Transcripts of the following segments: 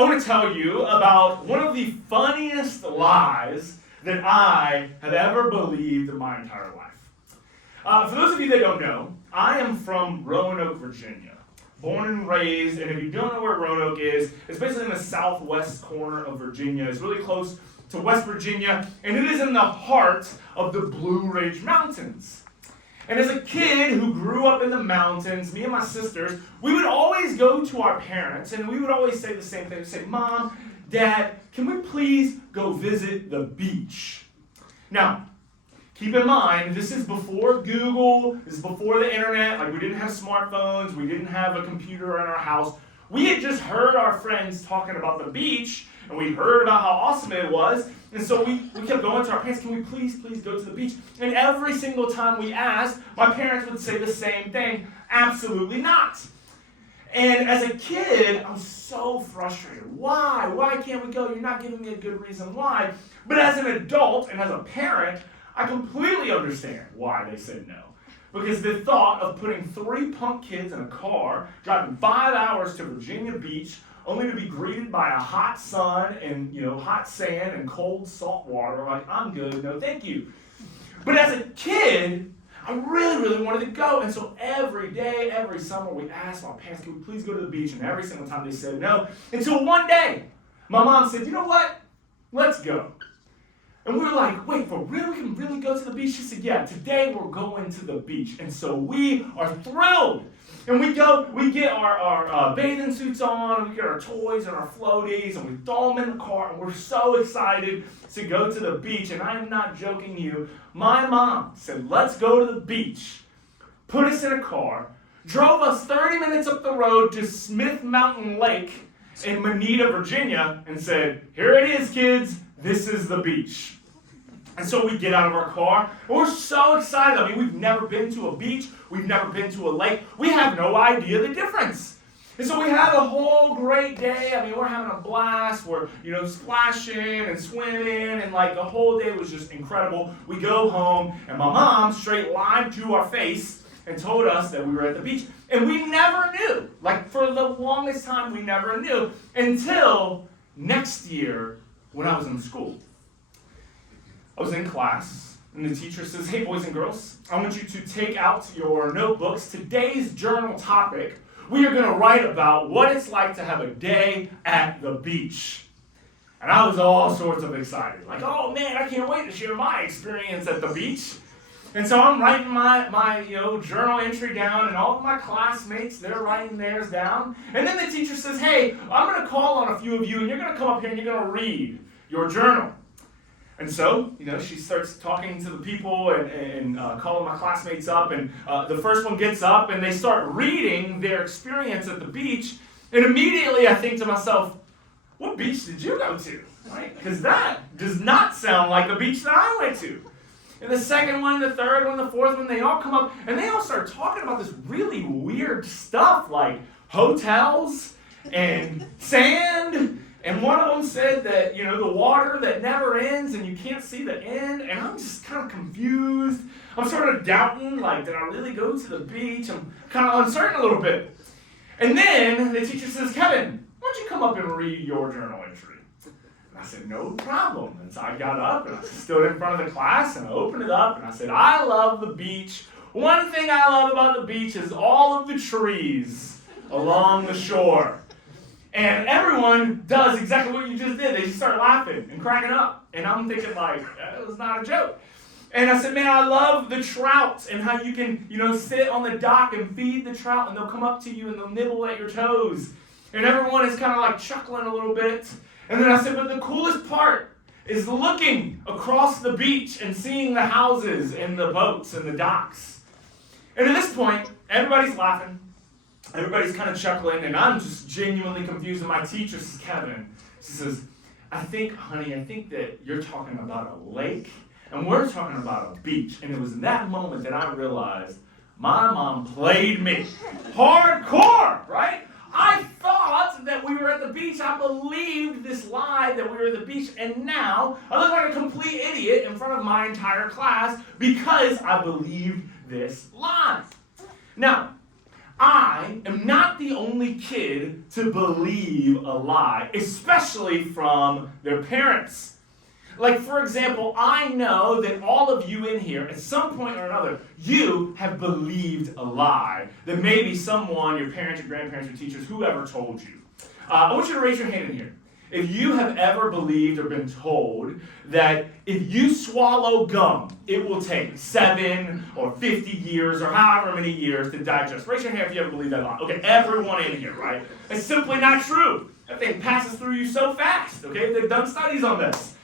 I want to tell you about one of the funniest lies that I have ever believed in my entire life. For those of you that don't know, I am from Roanoke, Virginia. Born and raised, and if you don't know where Roanoke is, it's basically in the southwest corner of Virginia. It's really close to West Virginia, and it is in the heart of the Blue Ridge Mountains. And as a kid who grew up in the mountains, me and my sisters, we would always go to our parents, and we would always say the same thing. We'd say, Mom, Dad, can we please go visit the beach? Now, keep in mind, this is before Google, this is before the internet, like we didn't have smartphones, we didn't have a computer in our house. We had just heard our friends talking about the beach, and we heard about how awesome it was, and so we kept going to our parents, can we please go to the beach? And every single time we asked, my parents would say the same thing, absolutely not. And as a kid, I was so frustrated. Why? Why can't we go? You're not giving me a good reason why. But as an adult and as a parent, I completely understand why they said no. Because the thought of putting 3 punk kids in a car, driving 5 hours to Virginia Beach, only to be greeted by a hot sun and hot sand and cold salt water, like, I'm good, no thank you. But as a kid, I really wanted to go. And so every day, every summer, we asked our parents, can we please go to the beach? And every single time they said no. Until one day, my mom said, you know what? Let's go. And we were like, wait, for real? We can really go to the beach? She said, yeah, today we're going to the beach. And so we are thrilled. And we get our bathing suits on, and we get our toys and our floaties, and we throw them in the car, and we're so excited to go to the beach. And I'm not joking you. My mom said, let's go to the beach, put us in a car, drove us 30 minutes up the road to Smith Mountain Lake in Moneta, Virginia, and said, here it is, kids. This is the beach. And so we get out of our car, and we're so excited. I mean, we've never been to a beach. We've never been to a lake. We have no idea the difference. And so we have a whole great day. I mean, we're having a blast. We're, splashing and swimming, and the whole day was just incredible. We go home, and my mom straight lied to our face and told us that we were at the beach. And we never knew. For the longest time, we never knew until next year when I was in school. I was in class, and the teacher says, hey, boys and girls, I want you to take out your notebooks. Today's journal topic, we are going to write about what it's like to have a day at the beach. And I was all sorts of excited. Oh, man, I can't wait to share my experience at the beach. And so I'm writing my journal entry down, and all of my classmates, they're writing theirs down. And then the teacher says, hey, I'm going to call on a few of you, and you're going to come up here and you're going to read your journal. And so, she starts talking to the people and calling my classmates up, and the first one gets up, and they start reading their experience at the beach, and immediately I think to myself, what beach did you go to? Right? Because that does not sound like the beach that I went to. And the second one, the third one, the fourth one, they all come up, and they all start talking about this really weird stuff, like hotels and sand. And one of them said that, the water that never ends and you can't see the end. And I'm just kind of confused. I'm sort of doubting, did I really go to the beach? I'm kind of uncertain a little bit. And then the teacher says, Kevin, why don't you come up and read your journal entry? And I said, no problem. And so I got up and I stood in front of the class and I opened it up and I said, I love the beach. One thing I love about the beach is all of the trees along the shore. And everyone does exactly what you just did. They just start laughing and cracking up. And I'm thinking that was not a joke. And I said, man, I love the trout and how you can, sit on the dock and feed the trout and they'll come up to you and they'll nibble at your toes. And everyone is kind of chuckling a little bit. And then I said, but the coolest part is looking across the beach and seeing the houses and the boats and the docks. And at this point, everybody's laughing. Everybody's kind of chuckling, and I'm just genuinely confused. And my teacher says, Kevin, she says, I think that you're talking about a lake, and we're talking about a beach. And it was in that moment that I realized my mom played me hardcore, right? I thought that we were at the beach. I believed this lie that we were at the beach, and now I look like a complete idiot in front of my entire class because I believed this lie. Now, I I am not the only kid to believe a lie, especially from their parents. Like, for example, I know that all of you in here, at some point or another, you have believed a lie that maybe someone, your parents, your grandparents, your teachers, whoever told you. I want you to raise your hand in here. If you have ever believed or been told that if you swallow gum, it will take 7 or 50 years or however many years to digest. Raise your hand if you ever believed that lie. Okay, everyone in here, right? It's simply not true. That thing passes through you so fast, okay? They've done studies on this.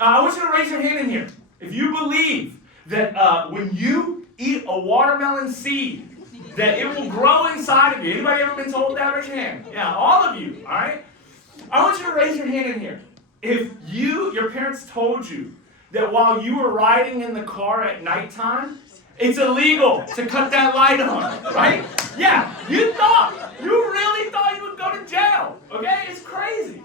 I want you to raise your hand in here. If you believe that when you eat a watermelon seed, that it will grow inside of you. Anybody ever been told that? Raise your hand. Yeah, all of you, all right? I want you to raise your hand in here. If your parents told you that while you were riding in the car at nighttime, it's illegal to cut that light on, right? Yeah, you really thought you would go to jail, okay? It's crazy.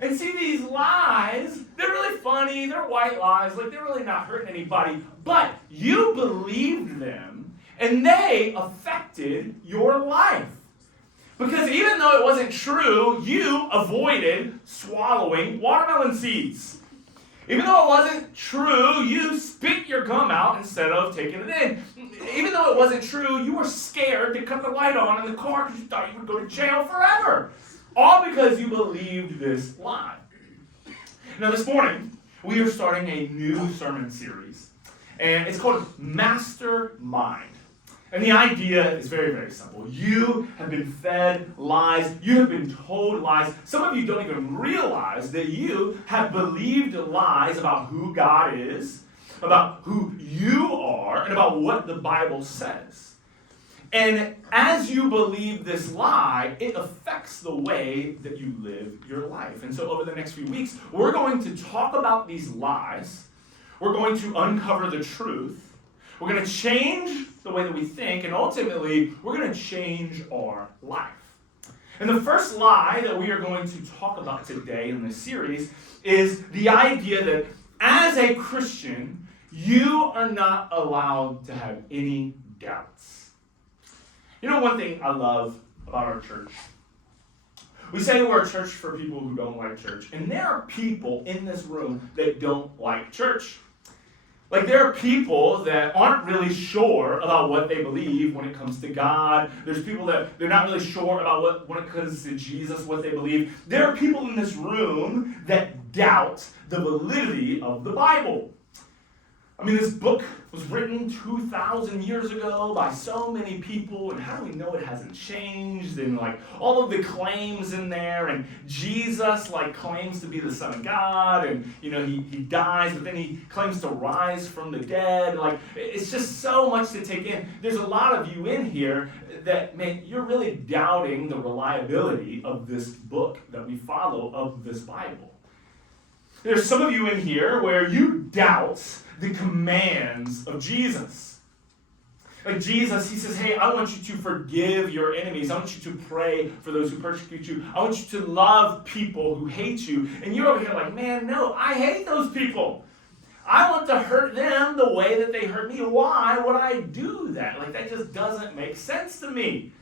And see, these lies, they're really funny, they're white lies, like they're really not hurting anybody, but you believed them, and they affected your life. Because even though it wasn't true, you avoided swallowing watermelon seeds. Even though it wasn't true, you spit your gum out instead of taking it in. Even though it wasn't true, you were scared to cut the light on in the car because you thought you would go to jail forever. All because you believed this lie. Now this morning, we are starting a new sermon series. And it's called Mastermind. And the idea is very, very simple. You have been fed lies. You have been told lies. Some of you don't even realize that you have believed lies about who God is, about who you are, and about what the Bible says. And as you believe this lie, it affects the way that you live your life. And so over the next few weeks, we're going to talk about these lies. We're going to uncover the truth. We're going to change the way that we think, and ultimately, we're going to change our life. And the first lie that we are going to talk about today in this series is the idea that as a Christian, you are not allowed to have any doubts. You know one thing I love about our church? We say we're a church for people who don't like church, and there are people in this room that don't like church. Like, there are people that aren't really sure about what they believe when it comes to God. There's people that they're not really sure about when it comes to Jesus, what they believe. There are people in this room that doubt the validity of the Bible. I mean, this book was written 2,000 years ago by so many people, and how do we know it hasn't changed? And like all of the claims in there, and Jesus like claims to be the Son of God, and you know he dies, but then he claims to rise from the dead. Like it's just so much to take in. There's a lot of you in here that, man, you're really doubting the reliability of this book that we follow, of this Bible. There's some of you in here where you doubt the commands of Jesus. Like Jesus, he says, hey, I want you to forgive your enemies. I want you to pray for those who persecute you. I want you to love people who hate you. And you're over here like, man, no, I hate those people. I want to hurt them the way that they hurt me. Why would I do that? Like, that just doesn't make sense to me.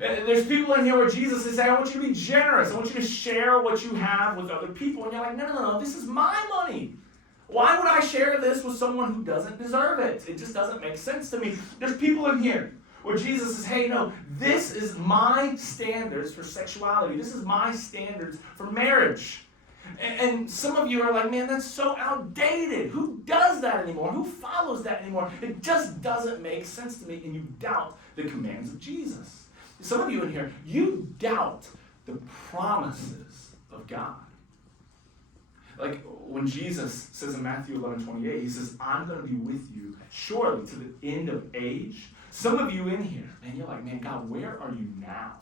There's people in here where Jesus is saying, I want you to be generous. I want you to share what you have with other people. And you're like, no, this is my money. Why would I share this with someone who doesn't deserve it? It just doesn't make sense to me. There's people in here where Jesus says, hey, no, this is my standards for sexuality. This is my standards for marriage. And some of you are like, man, that's so outdated. Who does that anymore? Who follows that anymore? It just doesn't make sense to me, and you doubt the commands of Jesus. Some of you in here, you doubt the promises of God. Like when Jesus says in Matthew 11:28, he says, I'm going to be with you surely to the end of age. Some of you in here, and you're like, man, God, where are you now?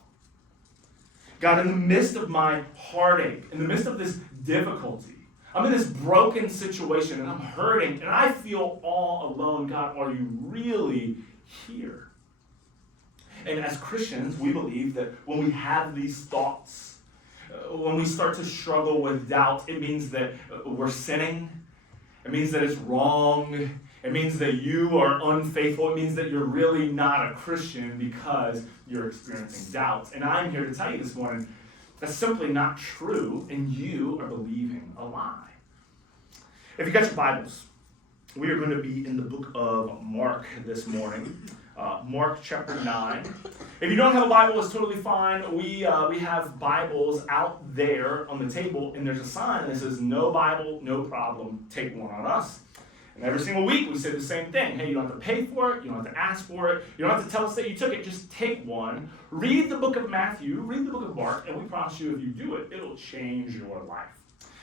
God, in the midst of my heartache, in the midst of this difficulty, I'm in this broken situation and I'm hurting and I feel all alone. God, are you really here? And as Christians, we believe that when we have these thoughts, when we start to struggle with doubt, it means that we're sinning. It means that it's wrong. It It means that you are unfaithful. It means that you're really not a Christian because you're experiencing doubts. And I'm here to tell you this morning, that's simply not true, and you are believing a lie. If you got your Bibles, we are going to be in the book of Mark this morning. Mark chapter 9. If you don't have a Bible, it's totally fine. We have Bibles out there on the table, and there's a sign that says, no Bible, no problem, take one on us. And every single week we say the same thing. Hey, you don't have to pay for it. You don't have to ask for it. You don't have to tell us that you took it. Just take one. Read the book of Matthew. Read the book of Mark. And we promise you if you do it, it'll change your life.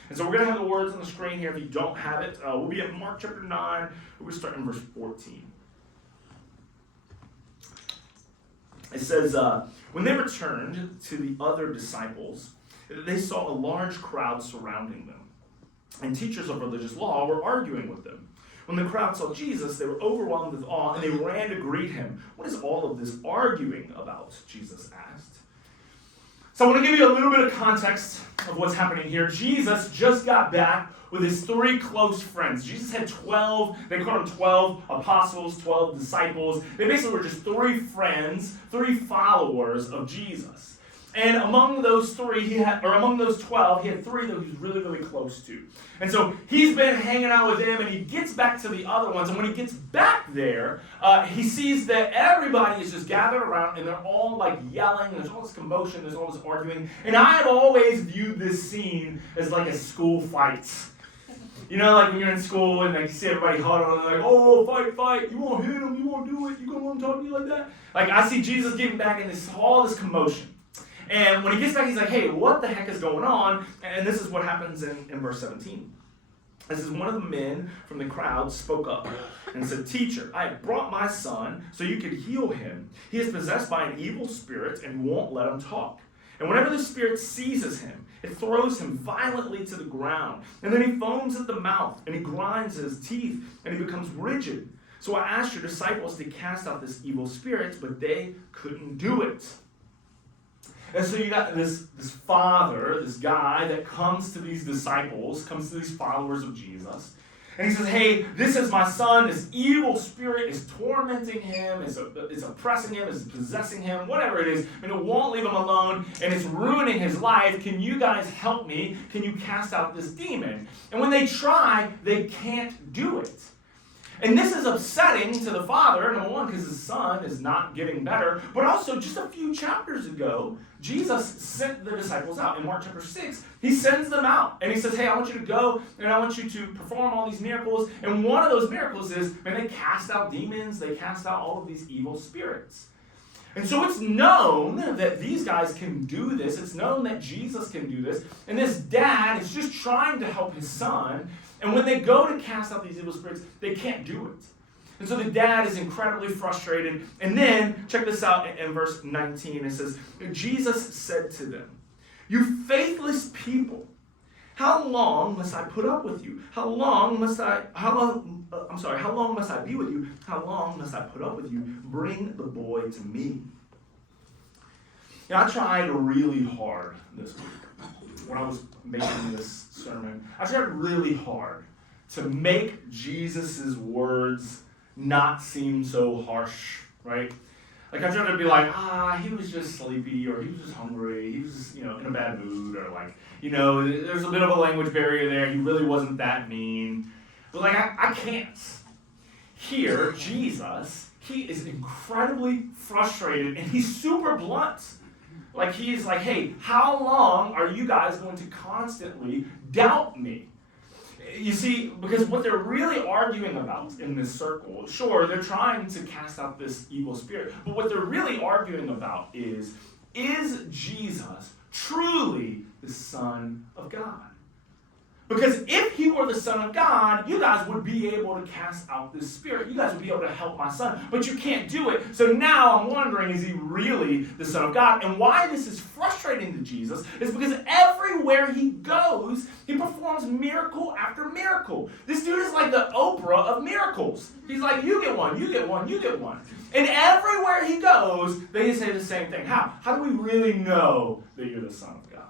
And so we're going to have the words on the screen here. If you don't have it, we'll be at Mark chapter 9. We're going to start in verse 14. It says, when they returned to the other disciples, they saw a large crowd surrounding them. And teachers of religious law were arguing with them. When the crowd saw Jesus, they were overwhelmed with awe, and they ran to greet him. What is all of this arguing about? Jesus asked. So I want to give you a little bit of context of what's happening here. Jesus just got back with his 3 close friends. Jesus had 12, they called them 12 apostles, 12 disciples. They basically were just 3 friends, 3 followers of Jesus. And among those 12, he had 3 that he was really, really close to. And so he's been hanging out with them, and he gets back to the other ones. And when he gets back there, he sees that everybody is just gathered around, and they're all like yelling. There's all this commotion. There's all this arguing. And I've always viewed this scene as like a school fight. You know, like when you're in school and like you see everybody huddled and they're like, oh, fight, you won't hit him, you won't do it, you gonna let him talk to you like that? Like I see Jesus getting back in all this commotion. And when he gets back, he's like, hey, what the heck is going on? And this is what happens in verse 17. This is one of the men from the crowd spoke up and said, teacher, I have brought my son so you could heal him. He is possessed by an evil spirit and won't let him talk. And whenever the spirit seizes him, it throws him violently to the ground. And then he foams at the mouth, and he grinds his teeth, and he becomes rigid. So I asked your disciples to cast out this evil spirit, but they couldn't do it. And so you got this father, this guy that comes to these disciples, comes to these followers of Jesus. And he says, hey, this is my son. This evil spirit is tormenting him, is oppressing him, is possessing him, whatever it is. And it won't leave him alone, and it's ruining his life. Can you guys help me? Can you cast out this demon? And when they try, they can't do it. And this is upsetting to the father, number one, because his son is not getting better. But also, just a few chapters ago, Jesus sent the disciples out. In Mark chapter 6, he sends them out. And he says, hey, I want you to go, and I want you to perform all these miracles. And one of those miracles is, man, they cast out demons. They cast out all of these evil spirits. And so it's known that these guys can do this. It's known that Jesus can do this. And this dad is just trying to help his son. And when they go to cast out these evil spirits, they can't do it. And so the dad is incredibly frustrated. And then, check this out in verse 19. It says, Jesus said to them, you faithless people, how long must I put up with you? How long must I be with you? How long must I put up with you? Bring the boy to me. Now, I tried really hard this week when I was making this sermon. I tried really hard to make Jesus' words not seem so harsh, right? Like I tried to be like, he was just sleepy, or he was just hungry, he was, in a bad mood, or like, there's a bit of a language barrier there, he really wasn't that mean. But like, I can't. Here, Jesus, he is incredibly frustrated, and he's super blunt. Like he's like, hey, how long are you guys going to constantly doubt me? You see, because what they're really arguing about in this circle, sure, they're trying to cast out this evil spirit, but what they're really arguing about is Jesus truly the Son of God? Because if he were the Son of God, you guys would be able to cast out this spirit. You guys would be able to help my son. But you can't do it. So now I'm wondering, is he really the Son of God? And why this is frustrating to Jesus is because everywhere he goes, he performs miracle after miracle. This dude is like the Oprah of miracles. He's like, you get one, you get one, you get one. And everywhere he goes, they say the same thing. How do we really know that you're the Son of God?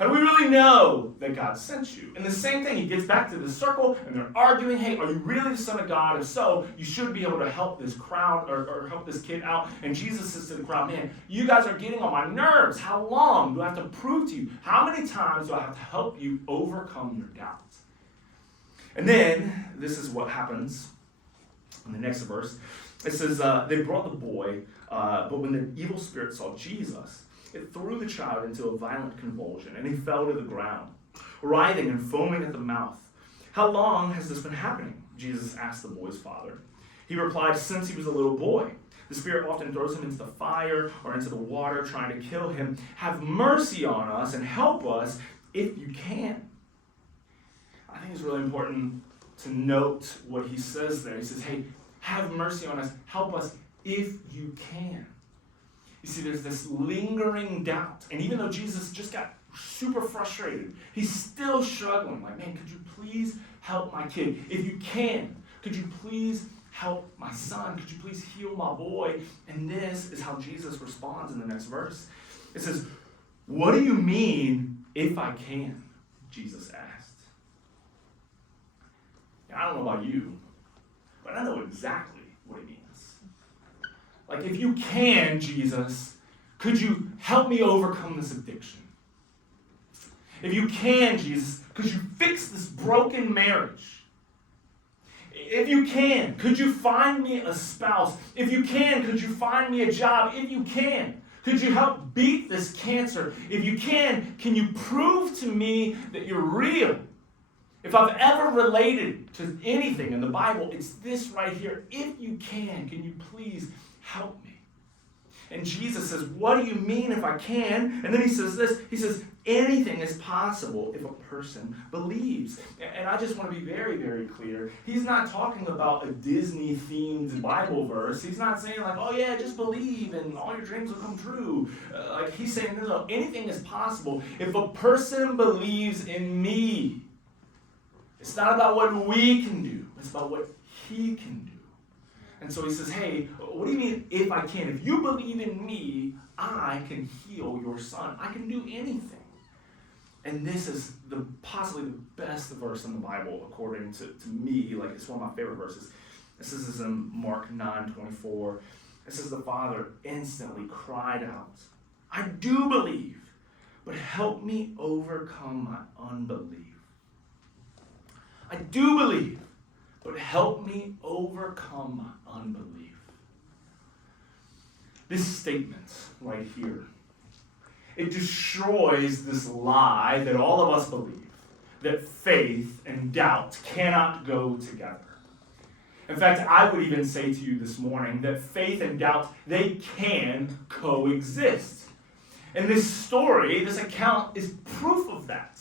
How do we really know that God sent you? And the same thing, he gets back to the circle, and they're arguing, hey, are you really the Son of God? If so, you should be able to help this crowd or help this kid out. And Jesus says to the crowd, man, you guys are getting on my nerves. How long do I have to prove to you? How many times do I have to help you overcome your doubts? And then, this is what happens in the next verse. It says, they brought the boy, but when the evil spirit saw Jesus, it threw the child into a violent convulsion, and he fell to the ground, writhing and foaming at the mouth. How long has this been happening? Jesus asked the boy's father. He replied, since he was a little boy. The spirit often throws him into the fire or into the water, trying to kill him. Have mercy on us and help us if you can. I think it's really important to note what he says there. He says, hey, have mercy on us, help us if you can. You see, there's this lingering doubt. And even though Jesus just got super frustrated, he's still struggling. Like, man, could you please help my kid? If you can, could you please help my son? Could you please heal my boy? And this is how Jesus responds in the next verse. It says, what do you mean, if I can? Jesus asked. Now, I don't know about you, but I know exactly what he means. Like, if you can, Jesus, could you help me overcome this addiction? If you can, Jesus, could you fix this broken marriage? If you can, could you find me a spouse? If you can, could you find me a job? If you can, could you help beat this cancer? If you can you prove to me that you're real? If I've ever related to anything in the Bible, it's this right here. If you can you please help me? And Jesus says, what do you mean if I can? And then he says this, he says, anything is possible if a person believes. And I just want to be very, very clear. He's not talking about a Disney-themed Bible verse. He's not saying like, oh yeah, just believe and all your dreams will come true. Like he's saying, no, anything is possible if a person believes in me. It's not about what we can do. It's about what he can do. And so he says, hey, what do you mean if I can? If you believe in me, I can heal your son. I can do anything. And this is possibly the best verse in the Bible, according to me. Like, it's one of my favorite verses. This is in Mark 9:24. It says, the father instantly cried out, I do believe, but help me overcome my unbelief. I do believe, but help me overcome my unbelief. This statement right here, it destroys this lie that all of us believe, that faith and doubt cannot go together. In fact, I would even say to you this morning that faith and doubt, they can coexist. And this story, this account, is proof of that.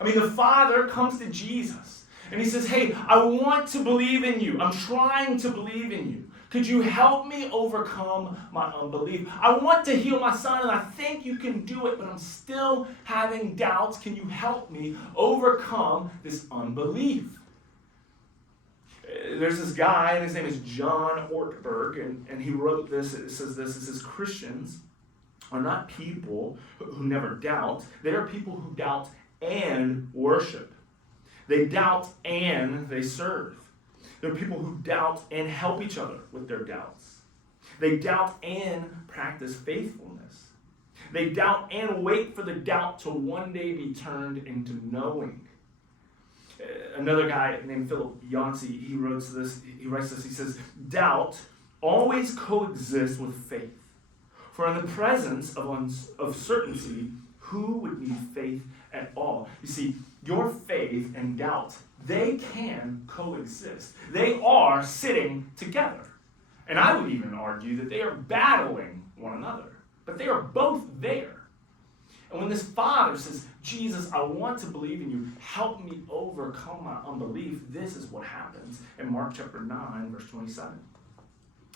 I mean, the father comes to Jesus. And he says, hey, I want to believe in you. I'm trying to believe in you. Could you help me overcome my unbelief? I want to heal my son, and I think you can do it, but I'm still having doubts. Can you help me overcome this unbelief? There's this guy, and his name is John Ortberg, and he wrote this. It says, Christians are not people who never doubt. They are people who doubt and worship. They doubt and they serve. They're people who doubt and help each other with their doubts. They doubt and practice faithfulness. They doubt and wait for the doubt to one day be turned into knowing. Another guy named Philip Yancey, he writes this, he says, doubt always coexists with faith. For in the presence of certainty, who would need faith at all? You see, your faith and doubt, they can coexist. They are sitting together. And I would even argue that they are battling one another. But they are both there. And when this father says, Jesus, I want to believe in you, help me overcome my unbelief, this is what happens in Mark chapter 9, verse 27.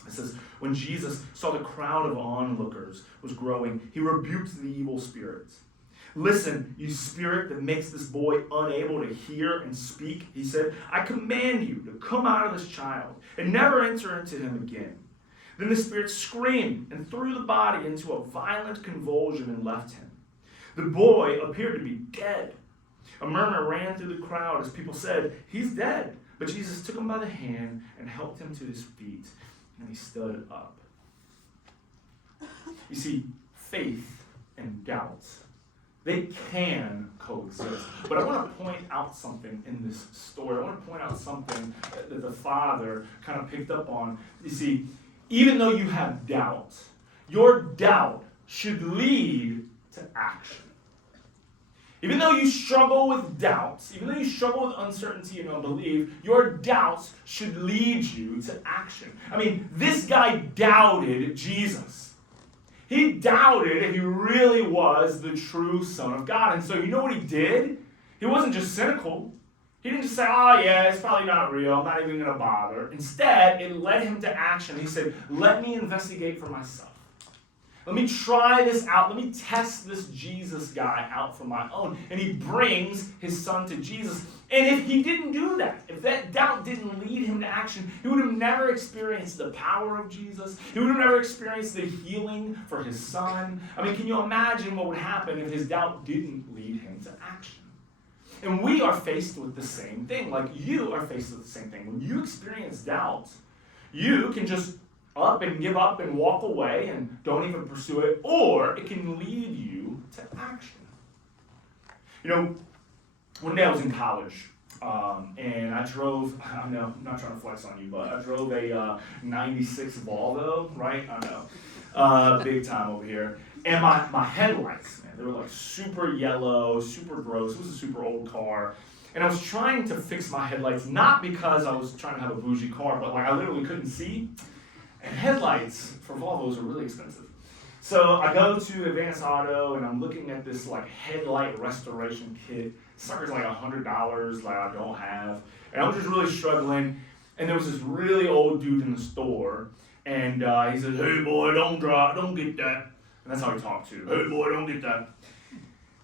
It says, when Jesus saw the crowd of onlookers was growing, he rebuked the evil spirits. Listen, you spirit that makes this boy unable to hear and speak, he said, I command you to come out of this child and never enter into him again. Then the spirit screamed and threw the body into a violent convulsion and left him. The boy appeared to be dead. A murmur ran through the crowd as people said, "He's dead." But Jesus took him by the hand and helped him to his feet, and he stood up. You see, faith and doubt, they can coexist. But I want to point out something in this story. I want to point out something that the father kind of picked up on. You see, even though you have doubt, your doubt should lead to action. Even though you struggle with doubts, even though you struggle with uncertainty and unbelief, your doubts should lead you to action. I mean, this guy doubted Jesus. He doubted if he really was the true Son of God. And so you know what he did? He wasn't just cynical. He didn't just say, "Oh yeah, it's probably not real. I'm not even going to bother." Instead, it led him to action. He said, "Let me investigate for myself. Let me try this out. Let me test this Jesus guy out for my own." And he brings his son to Jesus. And if he didn't do that, if that doubt didn't lead him to action, he would have never experienced the power of Jesus. He would have never experienced the healing for his son. I mean, can you imagine what would happen if his doubt didn't lead him to action? And we are faced with the same thing. Like you are faced with the same thing. When you experience doubt, you can just up and give up and walk away and don't even pursue it, or it can lead you to action. You know, one day I was in college, and I drove, I know, I'm not trying to flex on you, but I drove a 96 Volvo, right? I know, big time over here. And my headlights, man, they were like super yellow, super gross. It was a super old car. And I was trying to fix my headlights, not because I was trying to have a bougie car, but like I literally couldn't see. And headlights for Volvos are really expensive. So I go to Advanced Auto and I'm looking at this like headlight restoration kit. Sucker's like $100, like I don't have. And I'm just really struggling. And there was this really old dude in the store. And he said, "Hey boy, don't get that." And that's how he talked to. "Hey boy, don't get that."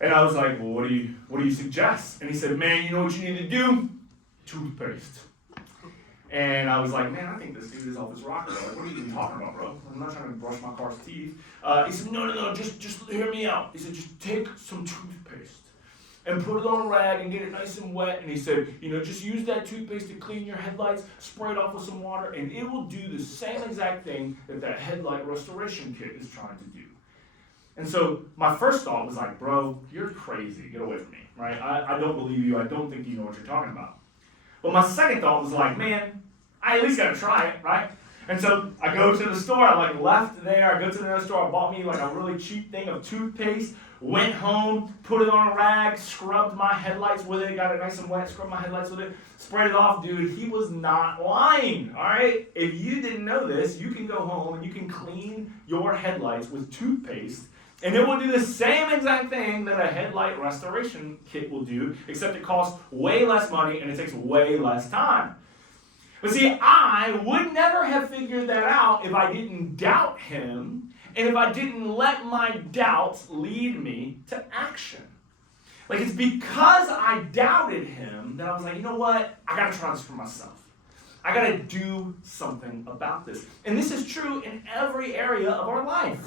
And I was like, "Well, what do you suggest?" And he said, "Man, you know what you need to do? Toothpaste." And I was like, "Man, I think this dude is off his rocker. Like, what are you even talking about, bro? I'm not trying to brush my car's teeth." He said, No, just hear me out. He said, "Just take some toothpaste and put it on a rag and get it nice and wet." And he said, "Just use that toothpaste to clean your headlights, spray it off with some water, and it will do the same exact thing that headlight restoration kit is trying to do." And so my first thought was like, "Bro, you're crazy. Get away from me, right? I don't believe you. I don't think you know what you're talking about." But my second thought was like, "Man, I at least gotta try it, right?" And so I go to the store, I like left there, I go to the next store, I bought me like a really cheap thing of toothpaste, went home, put it on a rag, scrubbed my headlights with it, got it nice and wet, scrubbed my headlights with it, sprayed it off. Dude, he was not lying, all right? If you didn't know this, you can go home and you can clean your headlights with toothpaste, and it will do the same exact thing that a headlight restoration kit will do, except it costs way less money and it takes way less time. But see, I would never have figured that out if I didn't doubt him and if I didn't let my doubts lead me to action. Like, it's because I doubted him that I was like, you know what? I gotta try this for myself. I gotta do something about this. And this is true in every area of our life.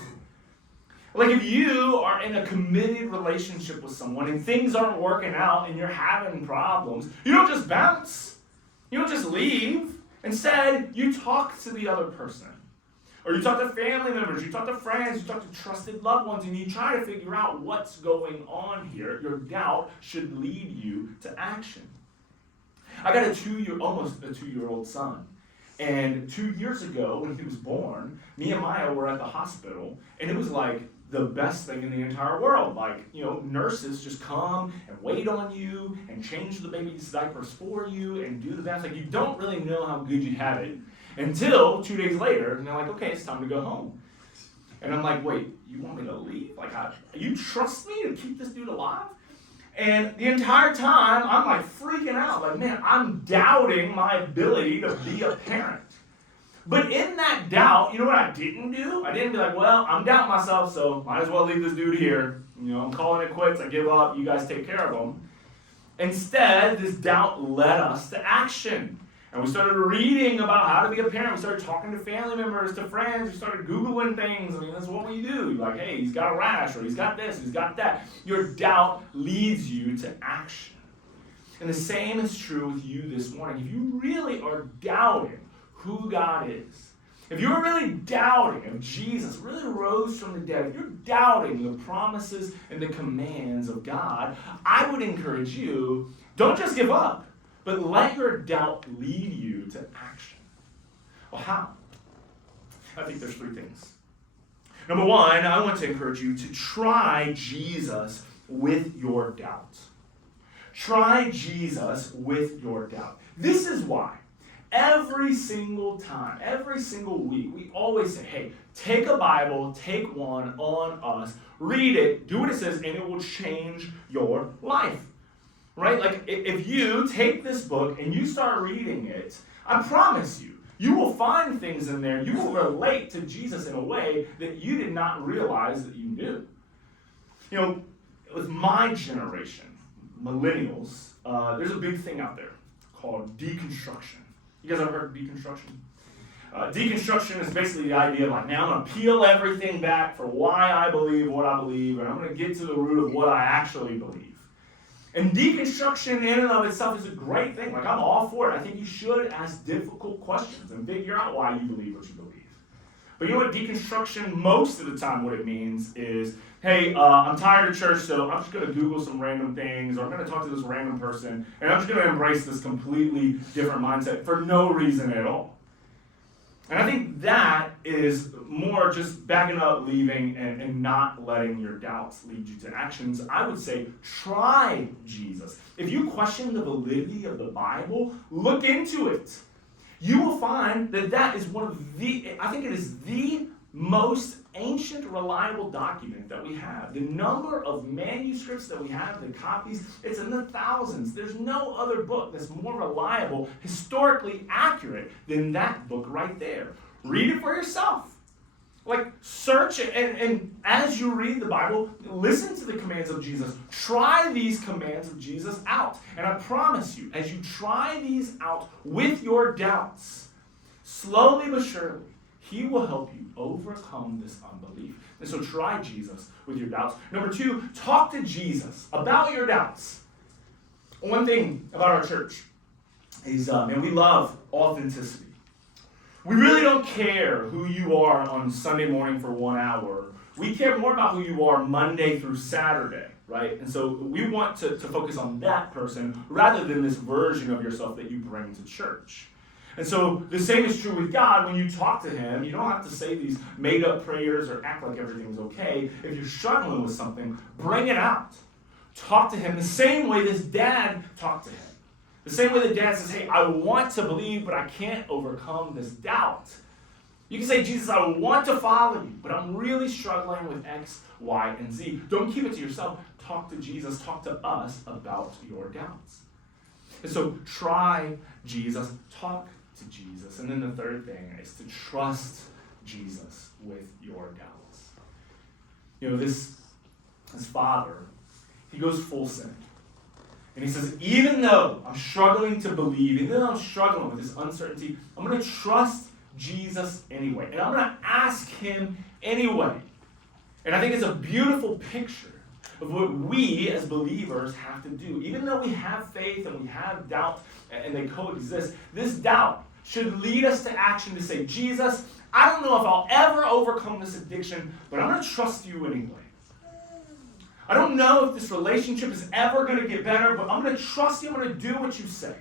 Like if you are in a committed relationship with someone and things aren't working out and you're having problems, you don't just bounce. You don't just leave. Instead, you talk to the other person. Or you talk to family members, you talk to friends, you talk to trusted loved ones, and you try to figure out what's going on here. Your doubt should lead you to action. I got almost a two-year-old son. And 2 years ago, when he was born, me and Maya were at the hospital, and it was like the best thing in the entire world. Like, nurses just come and wait on you and change the baby's diapers for you and do the best. Like, you don't really know how good you have it until 2 days later, and they're like, "Okay, it's time to go home." And I'm like, "Wait, you want me to leave? Like, you trust me to keep this dude alive?" And the entire time, I'm like freaking out. Like, man, I'm doubting my ability to be a parent. But in that doubt, you know what I didn't do? I didn't be like, "Well, I'm doubting myself, so might as well leave this dude here. I'm calling it quits. I give up. You guys take care of him." Instead, this doubt led us to action. And we started reading about how to be a parent. We started talking to family members, to friends. We started Googling things. I mean, that's what we do. Like, hey, he's got a rash, or he's got this, he's got that. Your doubt leads you to action. And the same is true with you this morning. If you really are doubting who God is, if you're really doubting if Jesus really rose from the dead, if you're doubting the promises and the commands of God, I would encourage you, don't just give up, but let your doubt lead you to action. Well, how? I think there's three things. Number one, I want to encourage you to try Jesus with your doubt. Try Jesus with your doubt. This is why every single time, every single week, we always say, hey, take a Bible, take one on us, read it, do what it says, and it will change your life. Right? Like, if you take this book and you start reading it, I promise you, you will find things in there, you will relate to Jesus in a way that you did not realize that you knew. You know, with my generation, millennials, there's a big thing out there called deconstruction. You guys ever heard of deconstruction? Deconstruction is basically the idea of like, now I'm going to peel everything back for why I believe what I believe, and I'm going to get to the root of what I actually believe. And deconstruction in and of itself is a great thing. Like, I'm all for it. I think you should ask difficult questions and figure out why you believe what you believe. But you know what deconstruction, most of the time what it means is, hey, I'm tired of church, so I'm just going to Google some random things, or I'm going to talk to this random person, and I'm just going to embrace this completely different mindset for no reason at all. And I think that is more just backing up, leaving, and not letting your doubts lead you to actions. I would say try Jesus. If you question the validity of the Bible, look into it. You will find that that is one of the, I think it is the most ancient, reliable document that we have. The number of manuscripts that we have, the copies, it's in the thousands. There's no other book that's more reliable, historically accurate than that book right there. Read it for yourself. Like, search it, and as you read the Bible, listen to the commands of Jesus. Try these commands of Jesus out. And I promise you, as you try these out with your doubts, slowly but surely, He will help you overcome this unbelief. And so try Jesus with your doubts. Number two, talk to Jesus about your doubts. One thing about our church is, and we love authenticity. We really don't care who you are on Sunday morning for 1 hour. We care more about who you are Monday through Saturday, right? And so we want to focus on that person rather than this version of yourself that you bring to church. And so the same is true with God. When you talk to Him, you don't have to say these made-up prayers or act like everything's okay. If you're struggling with something, bring it out. Talk to Him the same way this dad talked to Him. The same way the dad says, hey, I want to believe, but I can't overcome this doubt. You can say, Jesus, I want to follow you, but I'm really struggling with X, Y, and Z. Don't keep it to yourself. Talk to Jesus. Talk to us about your doubts. And so try Jesus. Talk to Jesus. And then the third thing is to trust Jesus with your doubts. You know, this father, he goes full send. And he says, even though I'm struggling to believe, even though I'm struggling with this uncertainty, I'm going to trust Jesus anyway. And I'm going to ask Him anyway. And I think it's a beautiful picture of what we as believers have to do. Even though we have faith and we have doubt and they coexist, this doubt should lead us to action to say, Jesus, I don't know if I'll ever overcome this addiction, but I'm going to trust you anyway. I don't know if this relationship is ever going to get better, but I'm going to trust you. I'm going to do what you say.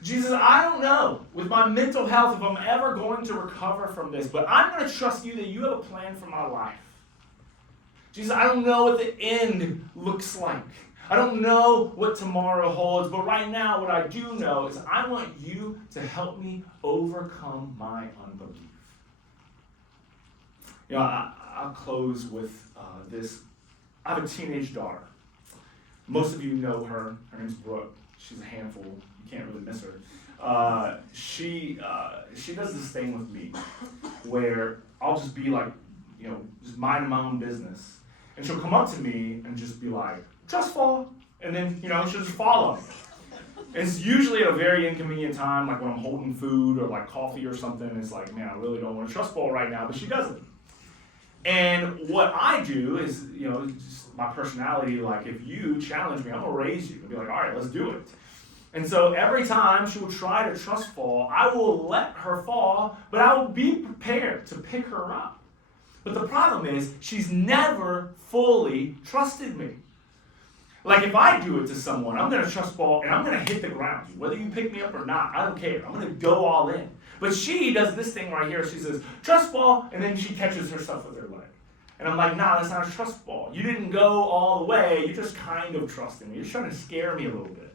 Jesus, I don't know with my mental health if I'm ever going to recover from this, but I'm going to trust you that you have a plan for my life. Jesus, I don't know what the end looks like. I don't know what tomorrow holds, but right now what I do know is I want you to help me overcome my unbelief. You know, I'll close with this. I have a teenage daughter. Most of you know her. Her name's Brooke. She's a handful. You can't really miss her. She does this thing with me where I'll just be like, you know, just minding my own business. And she'll come up to me and just be like, just fall. And then, you know, she'll just follow me. It's usually at a very inconvenient time, like when I'm holding food or like coffee or something. It's like, man, I really don't want to trust fall right now, but she doesn't. And what I do is, just my personality, like if you challenge me, I'm going to raise you and be like, all right, let's do it. And so every time she will try to trust fall, I will let her fall, but I will be prepared to pick her up. But the problem is, she's never fully trusted me. Like if I do it to someone, I'm going to trust fall and I'm going to hit the ground. Whether you pick me up or not, I don't care. I'm going to go all in. But she does this thing right here. She says, trust fall, and then she catches herself with her leg. And I'm like, nah, that's not a trust fall. You didn't go all the way. You're just kind of trusting me. You're trying to scare me a little bit.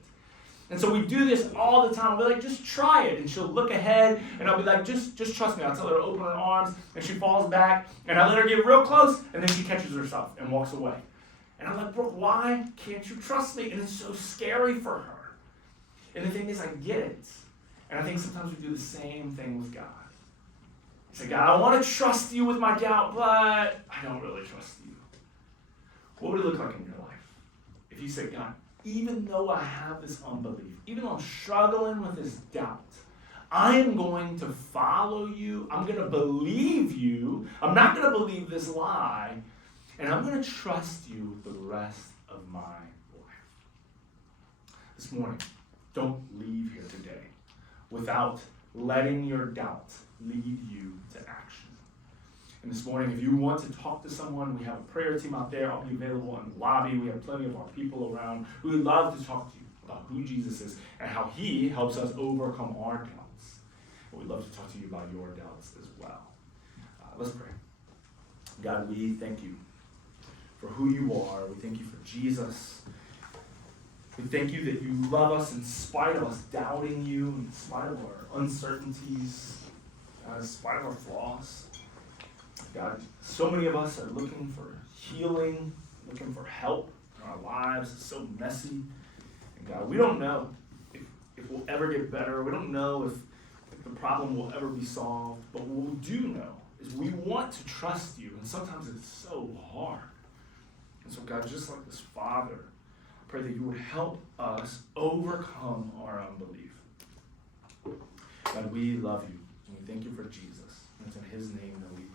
And so we do this all the time. We're like, just try it. And she'll look ahead, and I'll be like, just trust me. I'll tell her to open her arms, and she falls back, and I let her get real close, and then she catches herself and walks away. And I'm like, Brooke, why can't you trust me? And it's so scary for her. And the thing is, I get it. And I think sometimes we do the same thing with God. Say, God, I want to trust you with my doubt, but I don't really trust you. What would it look like in your life if you said, God, even though I have this unbelief, even though I'm struggling with this doubt, I'm going to follow you. I'm going to believe you. I'm not going to believe this lie. And I'm going to trust you with the rest of my life. This morning, don't leave here today without letting your doubt lead you to action. And this morning, if you want to talk to someone, we have a prayer team out there. I'll be available in the lobby. We have plenty of our people around who would love to talk to you about who Jesus is and how he helps us overcome our doubts. And we'd love to talk to you about your doubts as well. Let's pray. God, we thank you for who you are. We thank you for Jesus. We thank you that you love us in spite of us doubting you, in spite of our uncertainties, in spite of our flaws. God, so many of us are looking for healing, looking for help in our lives. It's so messy. And God, we don't know if we'll ever get better. We don't know if the problem will ever be solved. But what we do know is we want to trust you, and sometimes it's so hard. And so God, just like this Father, I pray that you would help us overcome our unbelief. God, we love you, and we thank you for Jesus. And it's in his name that we